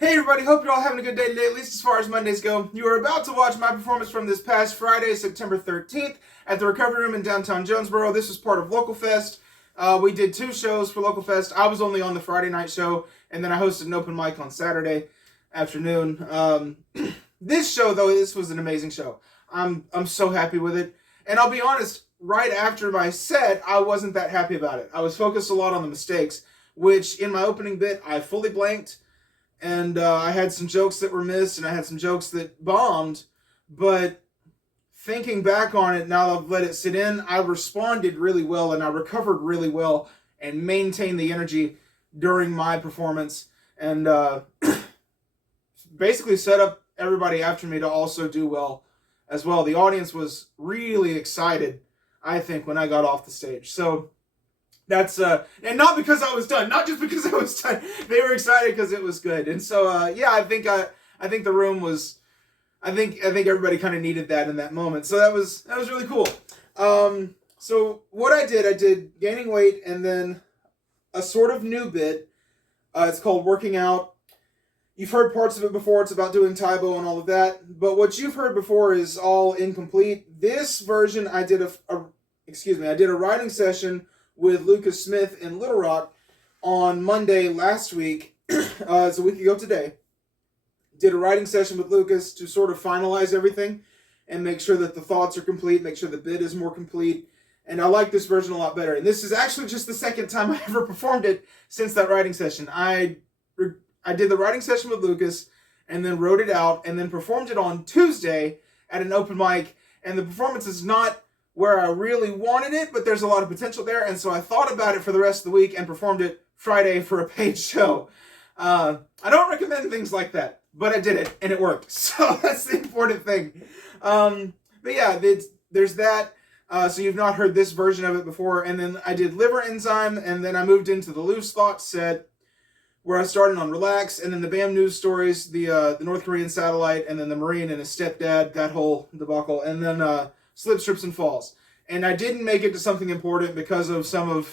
Hey everybody, hope you're all having a good day today, at least as far as Mondays go. You are about to watch my performance from this past Friday, September 13th, at the Recovery Room in downtown Jonesboro. This was part of Local Fest. We did two shows for Local Fest. I was only on the Friday night show, and then I hosted an open mic on Saturday afternoon. This show, though, this was an amazing show. I'm so happy with it. And I'll be honest, right after my set, I wasn't that happy about it. I was focused a lot on the mistakes, which in my opening bit, I fully blanked. And I had some jokes that were missed, and I had some jokes that bombed. But thinking back on it, now that I've let it sit in, I responded really well, and I recovered really well, and maintained the energy during my performance, and basically set up everybody after me to also do well as well. The audience was really excited, I think, when I got off the stage. So that's and not because I was done, not just because I was done. They were excited because it was good, and so yeah, I think the room was, I think everybody kind of needed that in that moment. So that was really cool. So what I did gaining weight, and then a sort of new bit. It's called working out. You've heard parts of it before. It's about doing Taibo and all of that. But what you've heard before is all incomplete. This version, I did a writing session with Lucas Smith in Little Rock on Monday last week. It's a week ago today. Did a writing session with Lucas to sort of finalize everything and make sure that the thoughts are complete, make sure the bit is more complete. And I like this version a lot better. And this is actually just the second time I ever performed it since that writing session. I did the writing session with Lucas and then wrote it out and then performed it on Tuesday at an open mic. And the performance is not where I really wanted it, but there's a lot of potential there. And so I thought about it for the rest of the week and performed it Friday for a paid show. I don't recommend things like that, but I did it and it worked. So that's the important thing. But yeah, there's that. So you've not heard this version of it before. And then I did liver enzyme, and then I moved into the loose thoughts set where I started on relax, and then the BAM news stories, the North Korean satellite, and then the Marine and his stepdad, that whole debacle, and then slip, trips, and falls. And I didn't make it to something important because of some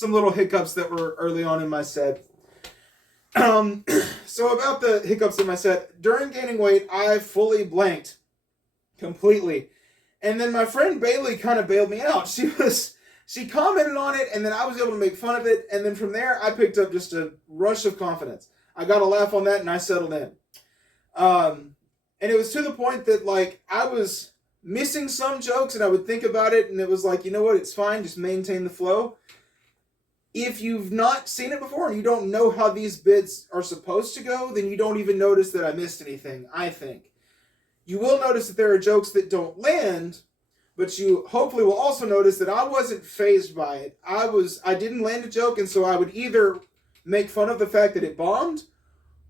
little hiccups that were early on in my set. So about the hiccups in my set, during gaining weight, I fully blanked completely. And then my friend Bailey kind of bailed me out. She commented on it, and then I was able to make fun of it, and then from there, I picked up just a rush of confidence. I got a laugh on that, and I settled in. And it was to the point that, like, I was missing some jokes, and I would think about it, and it was like, you know what, it's fine, just maintain the flow. If you've not seen it before, and you don't know how these bits are supposed to go, then you don't even notice that I missed anything, I think. You will notice that there are jokes that don't land, but you hopefully will also notice that I wasn't fazed by it. I didn't land a joke, and so I would either make fun of the fact that it bombed,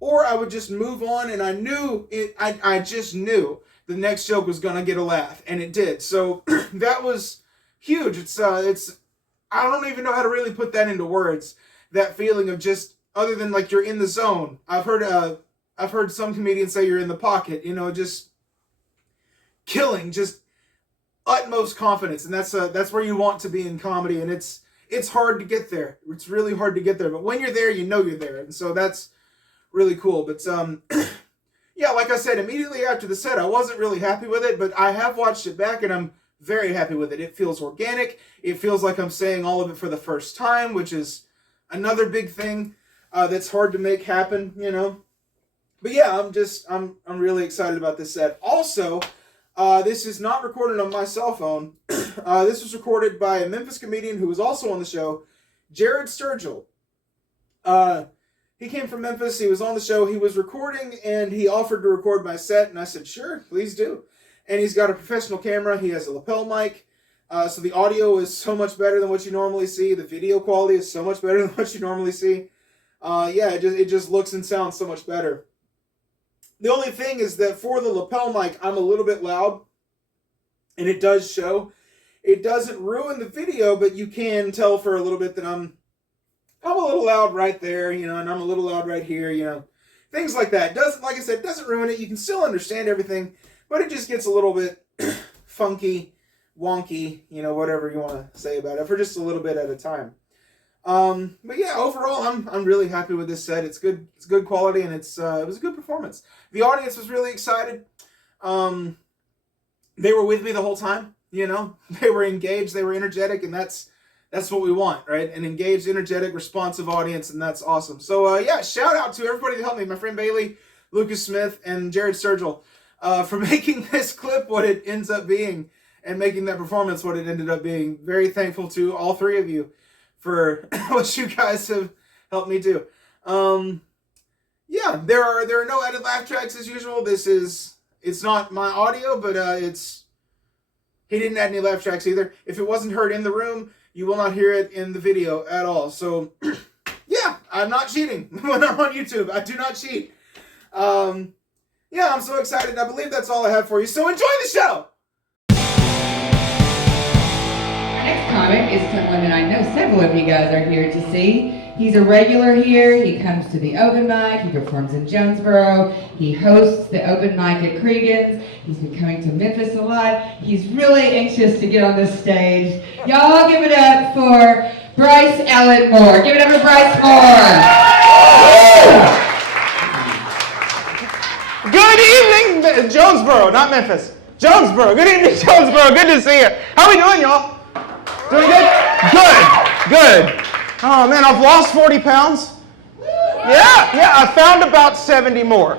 or I would just move on, and I just knew the next joke was gonna get a laugh, and it did. So that was huge. It's I don't even know how to really put that into words. That feeling of just, other than like you're in the zone. I've heard some comedians say you're in the pocket, just killing, just utmost confidence, and that's where you want to be in comedy, and it's hard to get there. It's really hard to get there, but when you're there, you know you're there, and so that's really cool. But yeah, like I said, immediately after the set, I wasn't really happy with it, but I have watched it back, and I'm very happy with it. It feels organic. It feels like I'm saying all of it for the first time, which is another big thing that's hard to make happen, But yeah, I'm really excited about this set. Also, this is not recorded on my cell phone. This was recorded by a Memphis comedian who was also on the show, Jared Sturgill. He came from Memphis. He was on the show. He was recording, and he offered to record my set, and I said, sure, please do. And he's got a professional camera. He has a lapel mic. So the audio is so much better than what you normally see. The video quality is so much better than what you normally see. Yeah, it just looks and sounds so much better. The only thing is that for the lapel mic, I'm a little bit loud, and it does show. It doesn't ruin the video, but you can tell for a little bit that I'm a little loud right there, and I'm a little loud right here, things like that. Like I said, doesn't ruin it. You can still understand everything, but it just gets a little bit funky, wonky, whatever you want to say about it, for just a little bit at a time. But yeah, overall, I'm really happy with this set. It's good. It's good quality, and it was a good performance. The audience was really excited. They were with me the whole time. They were engaged. They were energetic, and that's what we want, right? An engaged, energetic, responsive audience, and that's awesome. So yeah, shout out to everybody that helped me. My friend Bailey, Lucas Smith, and Jared Sturgill for making this clip what it ends up being and making that performance what it ended up being. Very thankful to all three of you for what you guys have helped me do. Yeah, there are no added laugh tracks as usual. It's not my audio, but he didn't add any laugh tracks either. If it wasn't heard in the room, you will not hear it in the video at all. So yeah, I'm not cheating when I'm on YouTube. I do not cheat. Yeah, I'm so excited. I believe that's all I have for you. So enjoy the show. Next comic is someone that I know several of you guys are here to see. He's a regular here. He comes to the open mic. He performs in Jonesboro. He hosts the open mic at Cregan's. He's been coming to Memphis a lot. He's really anxious to get on this stage. Y'all give it up for Bryce Allen Moore. Give it up for Bryce Moore. Good evening, Jonesboro, not Memphis. Jonesboro. Good evening, Jonesboro. Good to see you. How we doing, y'all? Doing good? Good. Oh, man, I've lost 40 pounds. Yeah, I found about 70 more.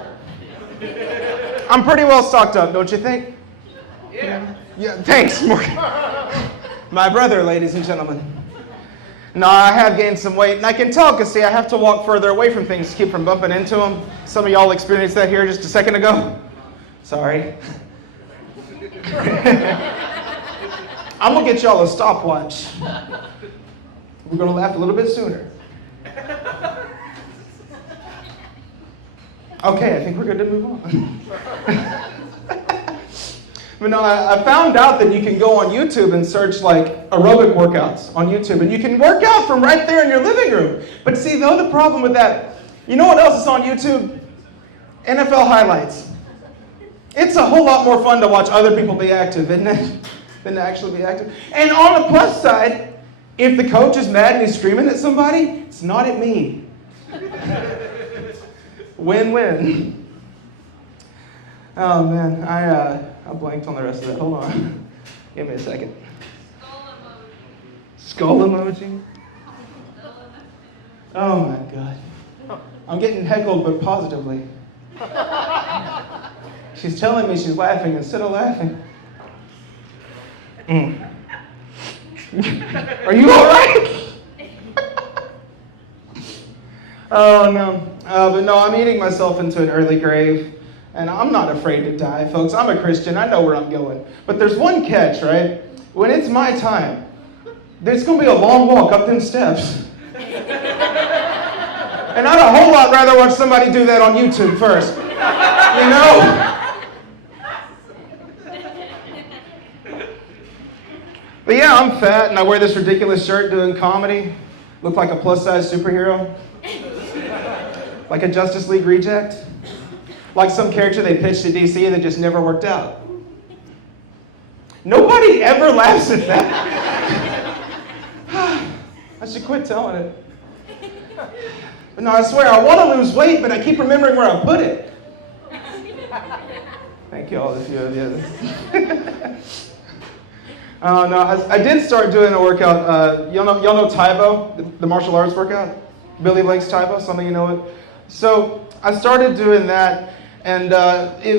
I'm pretty well stocked up, don't you think? Yeah, thanks, Morgan. My brother, ladies and gentlemen. No, I have gained some weight, and I can tell because, see, I have to walk further away from things to keep from bumping into them. Some of y'all experienced that here just a second ago. Sorry. I'm going to get y'all a stopwatch. We're going to laugh a little bit sooner. Okay, I think we're good to move on. But no, I found out that you can go on YouTube and search like aerobic workouts on YouTube, and you can work out from right there in your living room. But see, though, the problem with that, you know what else is on YouTube? NFL highlights. It's a whole lot more fun to watch other people be active, isn't it? Than to actually be active. And on the plus side, if the coach is mad and he's screaming at somebody, it's not at me. Win-win. Oh man, I blanked on the rest of that. Hold on. Give me a second. Skull emoji? Oh my God. I'm getting heckled, but positively. She's telling me she's laughing instead of laughing. Are you all right? Oh no. But no, I'm eating myself into an early grave. And I'm not afraid to die, folks. I'm a Christian. I know where I'm going. But there's one catch, right? When it's my time, there's going to be a long walk up them steps. And I'd a whole lot rather watch somebody do that on YouTube first. You know? But yeah, I'm fat and I wear this ridiculous shirt doing comedy. Look like a plus-size superhero. Like a Justice League reject. Like some character they pitched to DC that just never worked out. Nobody ever laughs at that. I should quit telling it. But no, I swear, I want to lose weight, but I keep remembering where I put it. Thank you all, a few of you. No, I did start doing a workout. Y'all know Taibo, the martial arts workout? Billy Blake's Taibo, some of you know it. So I started doing that, and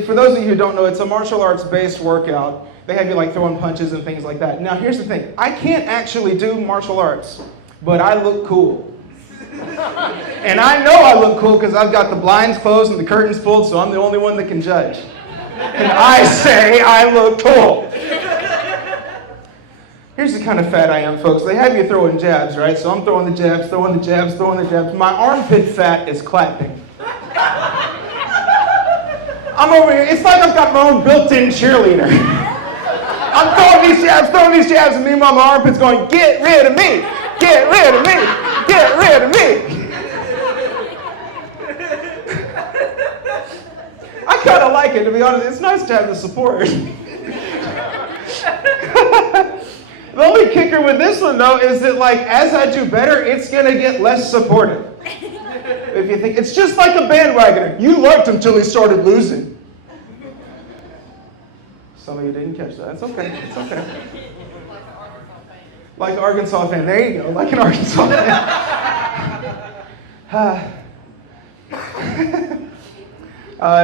for those of you who don't know, it's a martial arts-based workout. They have you like throwing punches and things like that. Now here's the thing, I can't actually do martial arts, but I look cool. And I know I look cool because I've got the blinds closed and the curtains pulled, so I'm the only one that can judge. And I say I look cool. Here's the kind of fat I am, folks. They have you throwing jabs, right? So I'm throwing the jabs, throwing the jabs, throwing the jabs. My armpit fat is clapping. I'm over here. It's like I've got my own built-in cheerleader. I'm throwing these jabs, and meanwhile my armpit's going, get rid of me, get rid of me, get rid of me. I kind of like it, to be honest. It's nice to have the support. The only funny kicker with this one, though, is that, like, as I do better, it's going to get less supportive. If you think, it's just like a bandwagoner. You liked him till he started losing. Some of you didn't catch that. It's okay. It's okay. Like an Arkansas fan. There you go. Like an Arkansas fan.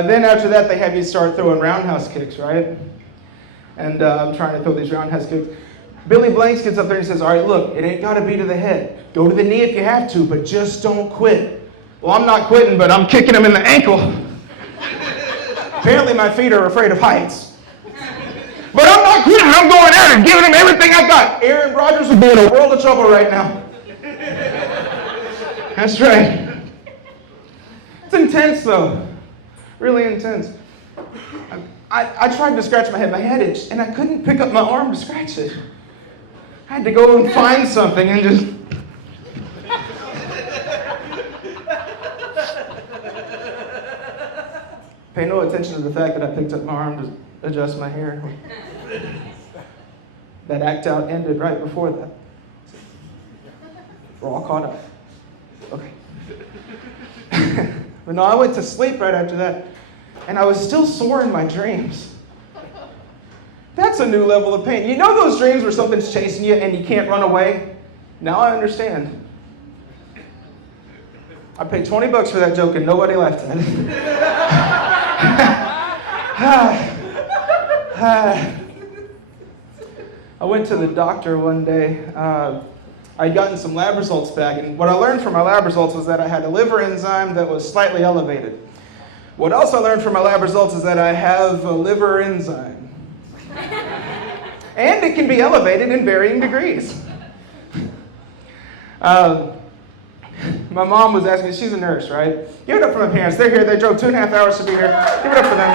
Then after that, they have you start throwing roundhouse kicks, right? And I'm trying to throw these roundhouse kicks. Billy Blanks gets up there and says, all right, look, it ain't got to be to the head. Go to the knee if you have to, but just don't quit. Well, I'm not quitting, but I'm kicking him in the ankle. Apparently my feet are afraid of heights. But I'm not quitting. I'm going out and giving him everything I got. Aaron Rodgers would be in a world of trouble right now. That's right. It's intense, though. Really intense. I tried to scratch my head. My head itched, and I couldn't pick up my arm to scratch it. I had to go and find something and just... Pay no attention to the fact that I picked up my arm to adjust my hair. That act out ended right before that. We're all caught up. Okay. But no, I went to sleep right after that, and I was still sore in my dreams. That's a new level of pain. You know those dreams where something's chasing you and you can't run away? Now I understand. I paid $20 for that joke and nobody laughed at it. I went to the doctor one day. I'd gotten some lab results back, and what I learned from my lab results was that I had a liver enzyme that was slightly elevated. What else I learned from my lab results is that I have a liver enzyme. And it can be elevated in varying degrees. My mom was asking, she's a nurse, right? Give it up for my parents. They're here. They drove 2.5 hours to be here. Give it up for them.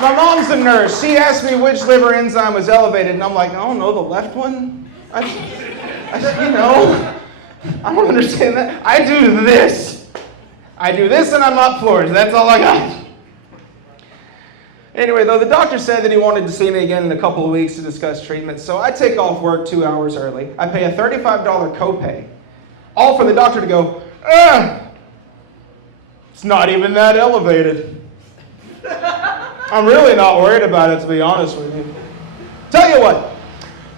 My mom's a nurse. She asked me which liver enzyme was elevated, and I'm like, I don't know, the left one? I don't understand that. I do this. And I'm up floors. That's all I got. Anyway, though, the doctor said that he wanted to see me again in a couple of weeks to discuss treatment, so I take off work 2 hours early. I pay a $35 copay, all for the doctor to go, it's not even that elevated. I'm really not worried about it, to be honest with you. Tell you what,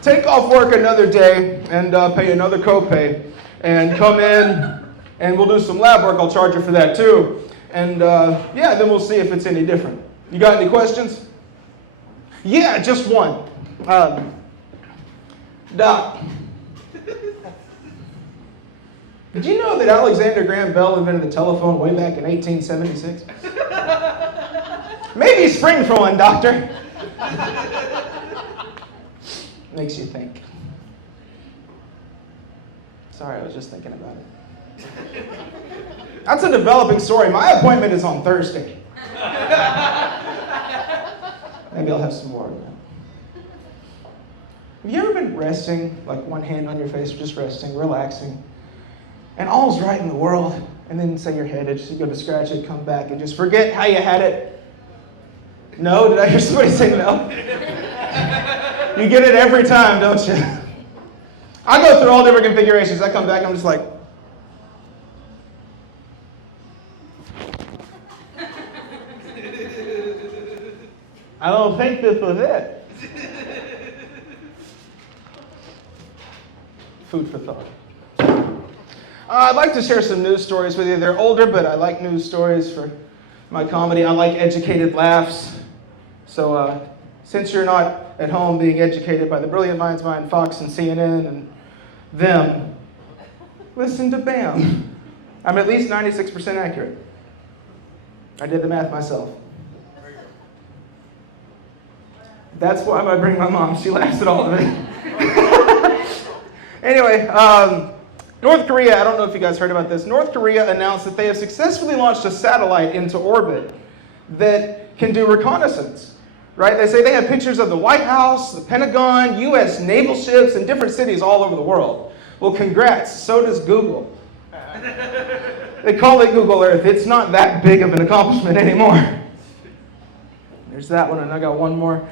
take off work another day and pay another copay, and come in, and we'll do some lab work. I'll charge you for that too. And yeah, then we'll see if it's any different. You got any questions? Yeah, just one. Doc, did you know that Alexander Graham Bell invented the telephone way back in 1876? Maybe spring for one, doctor. Makes you think. Sorry, I was just thinking about it. That's a developing story. My appointment is on Thursday. Maybe I'll have some more of that. Have you ever been resting, like one hand on your face, just resting, relaxing, and all's right in the world, and then say your head itches, you go to scratch it, come back, and just forget how you had it? No? Did I hear somebody say no? You get it every time, don't you? I go through all different configurations. I come back, I'm just like, I don't think this was it. Food for thought. I'd like to share some news stories with you. They're older, but I like news stories for my comedy. I like educated laughs. So since you're not at home being educated by the brilliant minds behind Fox and CNN and them, listen to BAM. I'm at least 96% accurate. I did the math myself. That's why I bring my mom. She laughs at all of it. Anyway, North Korea, I don't know if you guys heard about this. North Korea announced that they have successfully launched a satellite into orbit that can do reconnaissance. Right? They say they have pictures of the White House, the Pentagon, U.S. naval ships, and different cities all over the world. Well, congrats. So does Google. They call it Google Earth. It's not that big of an accomplishment anymore. There's that one, and I got one more.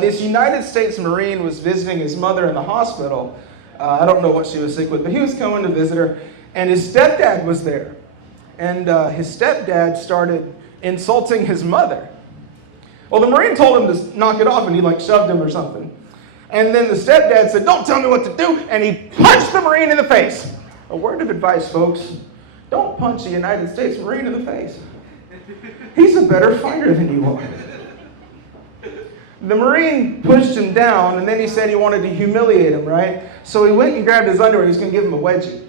This United States Marine was visiting his mother in the hospital. I don't know what she was sick with, but he was coming to visit her, and his stepdad was there. And his stepdad started insulting his mother. Well, the Marine told him to knock it off, and he like shoved him or something. And then the stepdad said, "Don't tell me what to do," and he punched the Marine in the face. A word of advice, folks. Don't punch a United States Marine in the face. He's a better fighter than you are. The Marine pushed him down, and then he said he wanted to humiliate him, right? So he went and grabbed his underwear. He was going to give him a wedgie.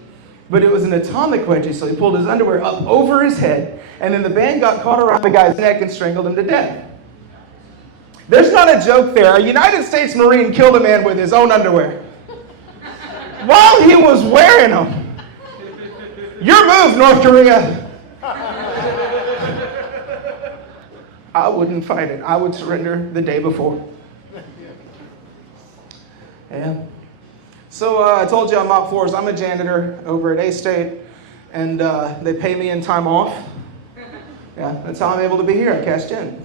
But it was an atomic wedgie, so he pulled his underwear up over his head, and then the band got caught around the guy's neck and strangled him to death. There's not a joke there. A United States Marine killed a man with his own underwear while he was wearing them. Your move, North Korea. I wouldn't fight it. I would surrender the day before. Yeah. So I told you I'm out floors. I'm a janitor over at A-State, and they pay me in time off. Yeah, that's how I'm able to be here. I cashed in.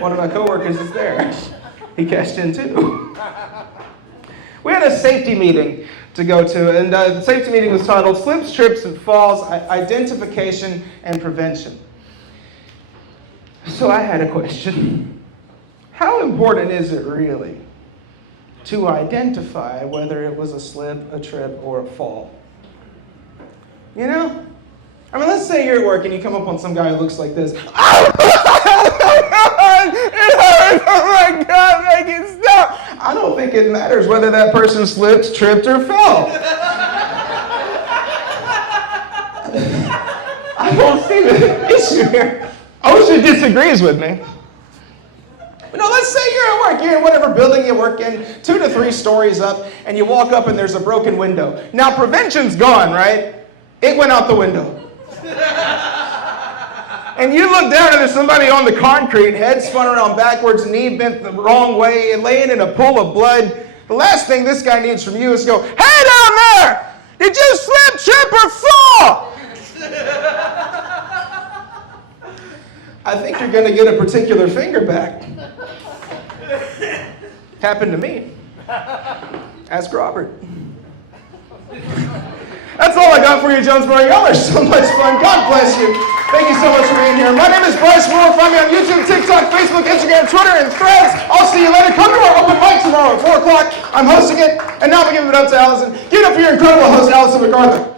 One of my coworkers is there. He cashed in too. We had a safety meeting to go to, and the safety meeting was titled Slips, Trips, and Falls, Identification and Prevention. So I had a question. How important is it really to identify whether it was a slip, a trip, or a fall? You know? I mean, let's say you're at work and you come up on some guy who looks like this. Oh my God, make it stop. I don't think it matters whether that person slipped, tripped, or fell. I don't see the issue here. OSHA disagrees with me. But no, let's say you're at work. You're in whatever building you work in, 2 to 3 stories up, and you walk up and there's a broken window. Now, prevention's gone, right? It went out the window. And you look down and there's somebody on the concrete, head spun around backwards, knee bent the wrong way, and laying in a pool of blood. The last thing this guy needs from you is to go, "Hey down there! Did you slip, trip, or fall?" I think you're going to get a particular finger back. Happened to me. Ask Robert. That's all I got for you, Jonesboro. Y'all are so much fun. God bless you. Thank you so much for being here. My name is Bryce Moore. Find me on YouTube, TikTok, Facebook, Instagram, Twitter, and Threads. I'll see you later. Come to our open mic tomorrow at 4 o'clock. I'm hosting it. And now I'm giving it up to Allison. Give it up for your incredible host, Allison MacArthur.